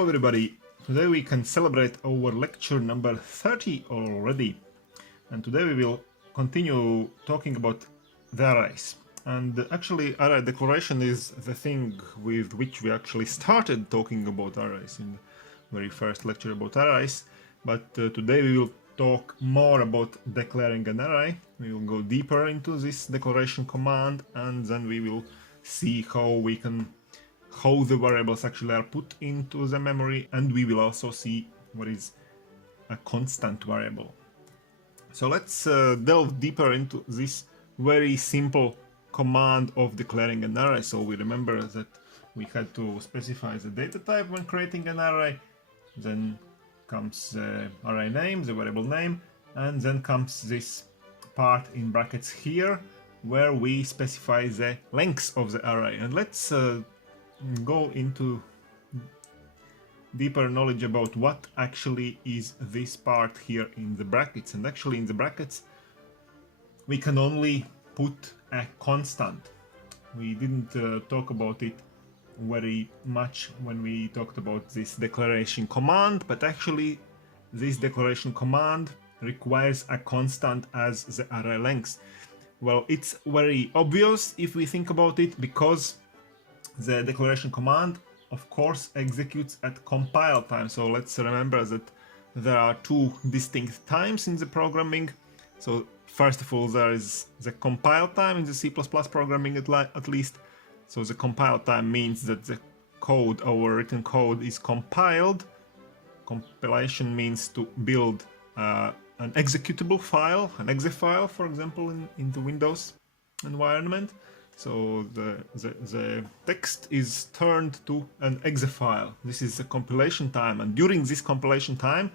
Hello everybody, today we can celebrate our lecture number 30 already, and today we will continue talking about the arrays. And actually array declaration is the thing with which we actually started talking about arrays in the very first lecture about arrays, but today we will talk more about declaring an array. We will go deeper into this declaration command, and then we will see how the variables actually are put into the memory, and we will also see what is a constant variable. So let's delve deeper into this very simple command of declaring an array. So we remember that we had to specify the data type when creating an array, then comes the array name, the variable name, and then comes this part in brackets here where we specify the length of the array. And let's go into deeper knowledge about what actually is this part here in the brackets. And actually in the brackets we can only put a constant. We didn't talk about it very much when we talked about this declaration command, but actually this declaration command requires a constant as the array length. Well, it's very obvious if we think about it, because the declaration command of course executes at compile time. So let's remember that there are two distinct times in the programming. So first of all, there is the compile time in the C++ programming at least. So the compile time means that the code, our written code, is compiled. Compilation means to build an executable file, an exe file, for example, in the Windows environment. So the text is turned to an exe file. This is the compilation time, and during this compilation time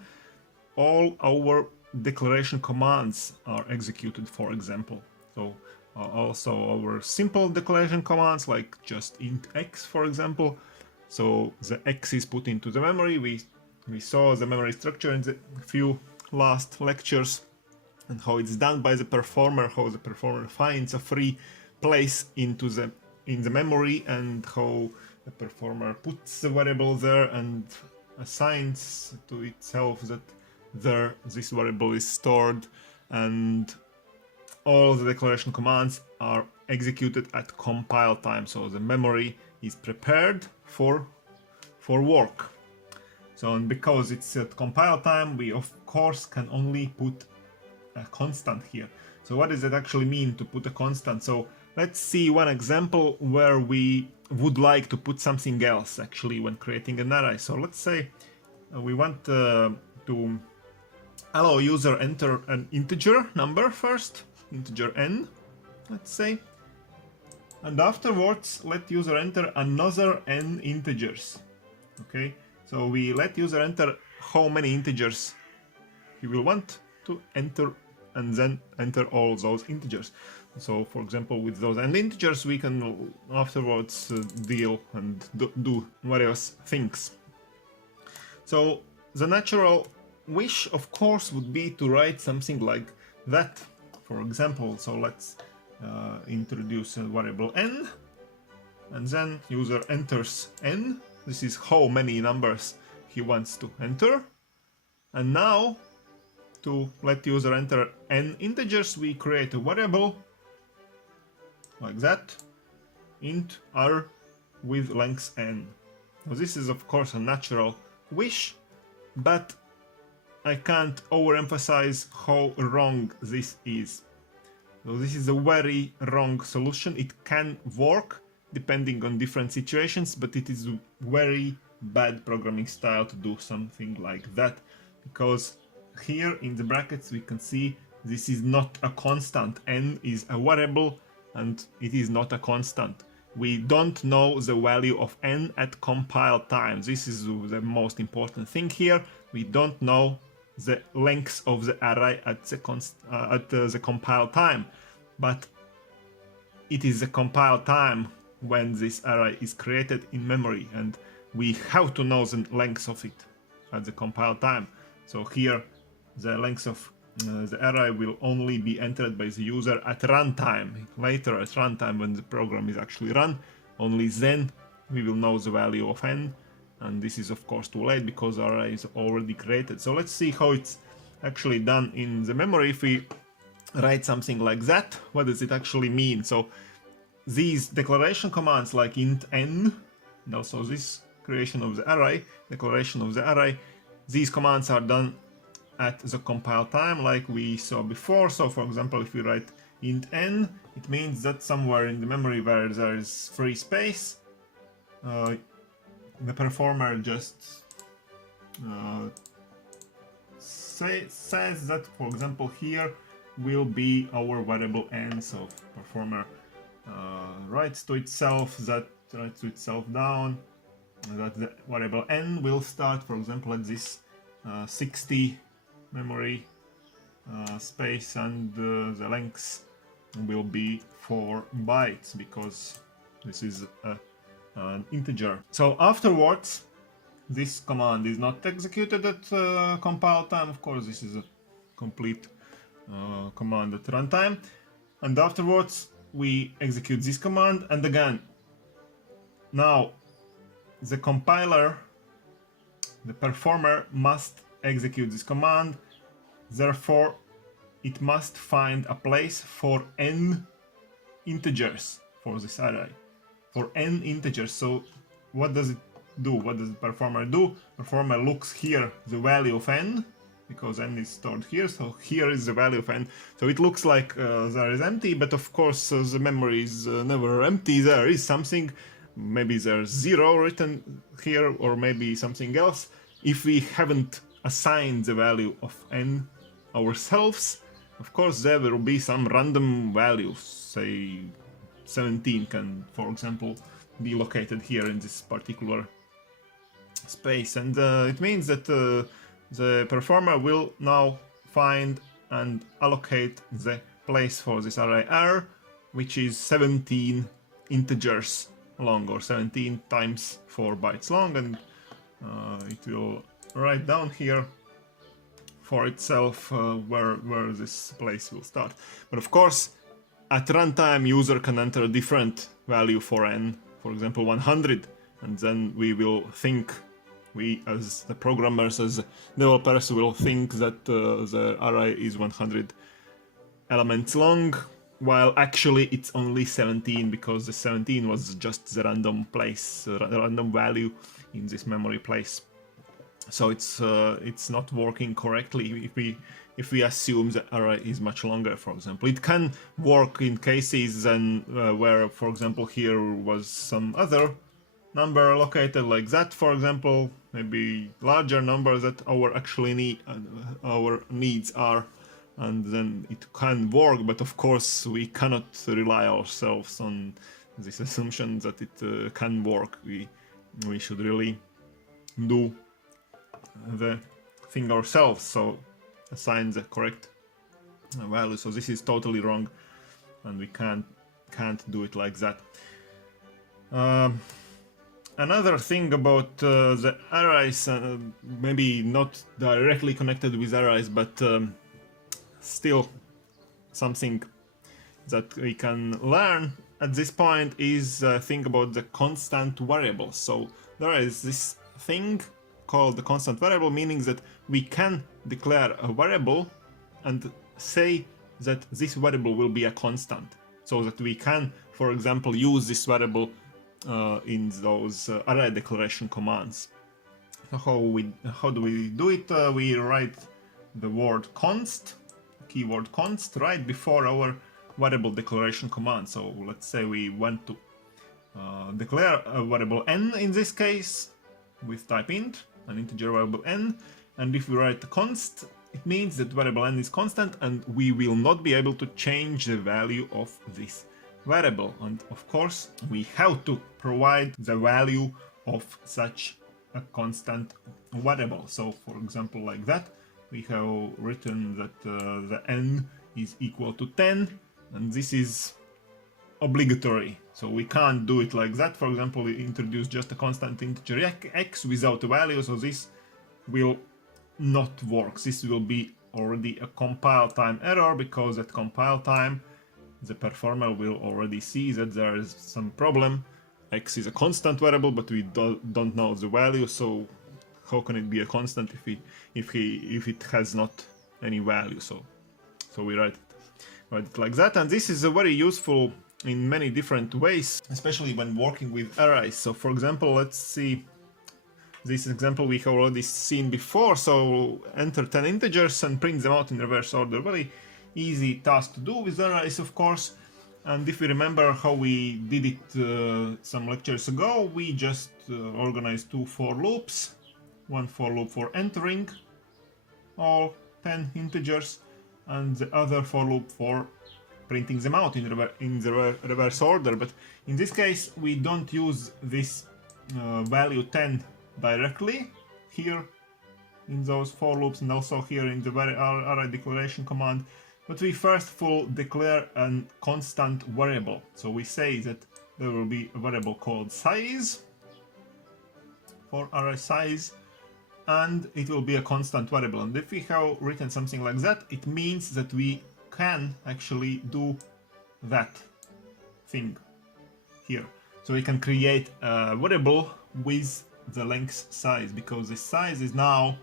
all our declaration commands are executed, for example. So also our simple declaration commands like just int x, for example. So the x is put into the memory. We saw the memory structure in the few last lectures and how it's done by the performer, how the performer finds a free place in the memory, and how the performer puts the variable there and assigns to itself that this variable is stored, and all the declaration commands are executed at compile time. So the memory is prepared for work. So, and because it's at compile time, we of course can only put a constant here. So what does it actually mean to put a constant? So let's see one example where we would like to put something else actually when creating an array. So let's say we want to allow user enter an integer number first, integer n, let's say, and afterwards let user enter another n integers. Okay, so we let user enter how many integers he will want to enter, and then enter all those integers. So for example, with those n integers we can afterwards deal and do various things. So the natural wish of course would be to write something like that, for example. So let's introduce a variable n, and then user enters n. This is how many numbers he wants to enter, and now to let user enter n integers we create a variable like that, int r with length n. Now this is of course a natural wish, but I can't overemphasize how wrong this is. So this is a very wrong solution. It can work depending on different situations, but it is a very bad programming style to do something like that, because here in the brackets we can see this is not a constant. N is a variable and it is not a constant. We don't know the value of n at compile time. This is the most important thing here. We don't know the length of the array at the compile time, but it is the compile time when this array is created in memory, and we have to know the length of it at the compile time. So here the length of the array will only be entered by the user at runtime. Later at runtime, when the program is actually run, only then we will know the value of n, and this is of course too late because array is already created. So let's see how it's actually done in the memory. If we write something like that, what does it actually mean? So these declaration commands like int n, and also this creation of the array, declaration of the array, these commands are done at the compile time like we saw before. So for example, if we write int n, it means that somewhere in the memory where there is free space, the performer just says that, for example, here will be our variable n. So performer writes to itself down that the variable n will start, for example, at this 60 memory space, and the length will be 4 bytes because this is an integer. So afterwards, this command is not executed at compile time. Of course, this is a complete command at runtime, and afterwards we execute this command, and again, now the compiler, the performer, must execute this command. Therefore, it must find a place for n integers for this array, for n integers. So what does it do? What does the performer do? Performer looks here the value of n, because n is stored here, so here is the value of n. So it looks like there is empty, but of course the memory is never empty. There is something, maybe there's 0 written here, or maybe something else. If we haven't assigned the value of n ourselves, of course there will be some random value, say 17 can, for example, be located here in this particular space, and it means that the performer will now find and allocate the place for this array R, which is 17 integers long, or 17 times 4 bytes long, and it will write down here for itself where this place will start. But of course, at runtime, user can enter a different value for n, for example 100, and then we will think, we as the programmers, as developers, will think that the array is 100 elements long, while actually it's only 17, because the 17 was just the random place, the random value in this memory place. So it's not working correctly if we assume the array is much longer, for example. It can work in cases then where, for example, here was some other number allocated like that, for example, maybe larger number that our actually our needs are, and then it can work. But of course we cannot rely ourselves on this assumption that it can work. We should really do the thing ourselves, so assign the correct value. So this is totally wrong, and we can't do it like that. Another thing about the arrays, maybe not directly connected with arrays, but still something that we can learn at this point, is think about the constant variable. So there is this thing called the constant variable, meaning that we can declare a variable and say that this variable will be a constant, so that we can, for example, use this variable in those array declaration commands. How do we do it? We write the word const, keyword const, right before our variable declaration command. So let's say we want to declare a variable n in this case with type int, an integer variable n, and if we write the const, it means that variable n is constant and we will not be able to change the value of this variable. And of course we have to provide the value of such a constant variable. So for example, like that, we have written that the n is equal to 10, and this is obligatory. So we can't do it like that. For example, we introduce just a constant integer x without a value, so this will not work. This will be already a compile time error, because at compile time the performer will already see that there is some problem x is a constant variable, but we don't know the value, so how can it be a constant if it has not any value? So we write it like that, and this is very useful in many different ways, especially when working with arrays. So for example, let's see this example we have already seen before. So enter 10 integers and print them out in reverse order. Very easy task to do with arrays, of course. And if we remember how we did it some lectures ago, we just organized 2 for loops. One for loop for entering all 10 integers, and the other for loop for printing them out in the reverse order. But in this case, we don't use this value 10 directly here in those for loops, and also here in the array declaration command. But we first will declare a constant variable. So we say that there will be a variable called size for array size, and it will be a constant variable. And if we have written something like that, it means that we can actually do that thing here. So we can create a variable with the length size, because the size is now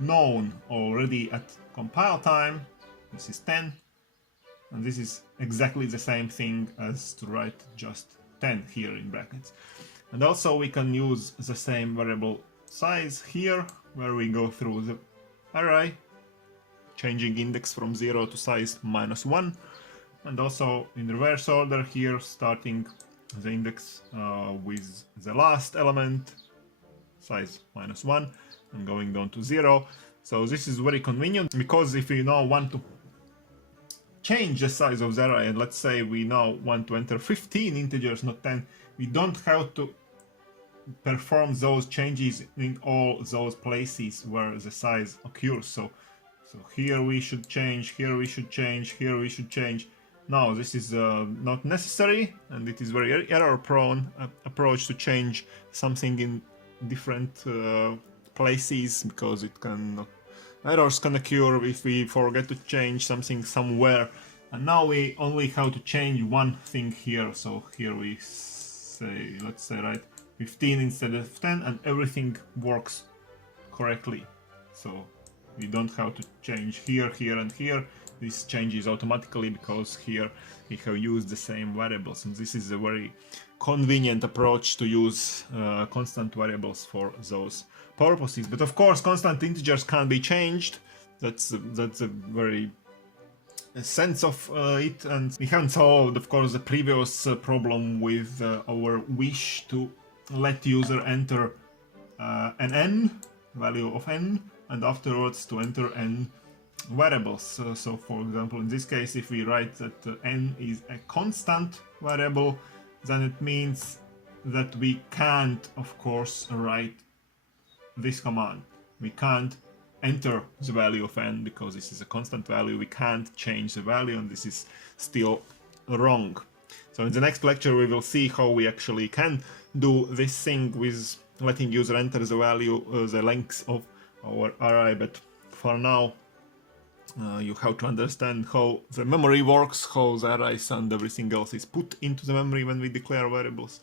known already at compile time. This is 10, and this is exactly the same thing as to write just 10 here in brackets. And also we can use the same variable size here, where we go through the array, changing index from 0 to size -1, and also in reverse order here, starting the index with the last element, size -1, and going down to 0. So this is very convenient, because if we now want to change the size of the array, and let's say we now want to enter 15 integers, not 10, we don't have to perform those changes in all those places where the size occurs. So here we should change, here we should change, here we should change. Now this is not necessary, and it is very error-prone approach to change something in different places, because errors can occur if we forget to change something somewhere. And now we only have to change one thing here. So here we say, let's say, right, 15 instead of 10, and everything works correctly. So we don't have to change here, here, and here. This changes automatically, because here we have used the same variables, and this is a very convenient approach to use constant variables for those purposes. But of course, constant integers can't be changed. That's a very sense of it, and we haven't solved, of course, the previous problem with our wish to let user enter an n, value of n, and afterwards to enter n variables. So for example, in this case, if we write that n is a constant variable, then it means that we can't, of course, write this command. We can't enter the value of n, because this is a constant value. We can't change the value, and this is still wrong. So in the next lecture we will see how we actually can do this thing with letting user enter the value, the length of our array. But for now, you have to understand how the memory works, how the arrays and everything else is put into the memory when we declare variables,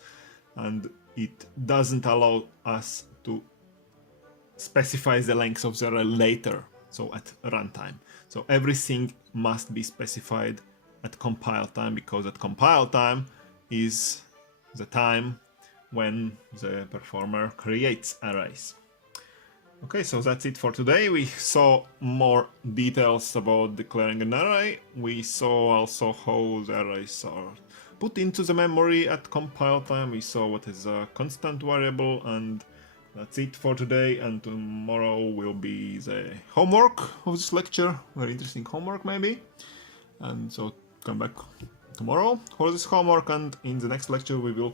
and it doesn't allow us to specify the length of the array later, so at runtime. So everything must be specified at compile time, because at compile time is the time when the performer creates arrays. Okay, so that's it for today. We saw more details about declaring an array. We saw also how the arrays are put into the memory at compile time. We saw what is a constant variable, and that's it for today. And tomorrow will be the homework of this lecture. Very interesting homework, maybe. And so come back tomorrow for this homework, and in the next lecture we will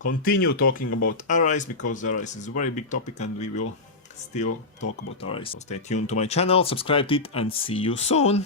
continue talking about arrays, because arrays is a very big topic, and we will still talk about arrays. So stay tuned to my channel, subscribe to it, and see you soon.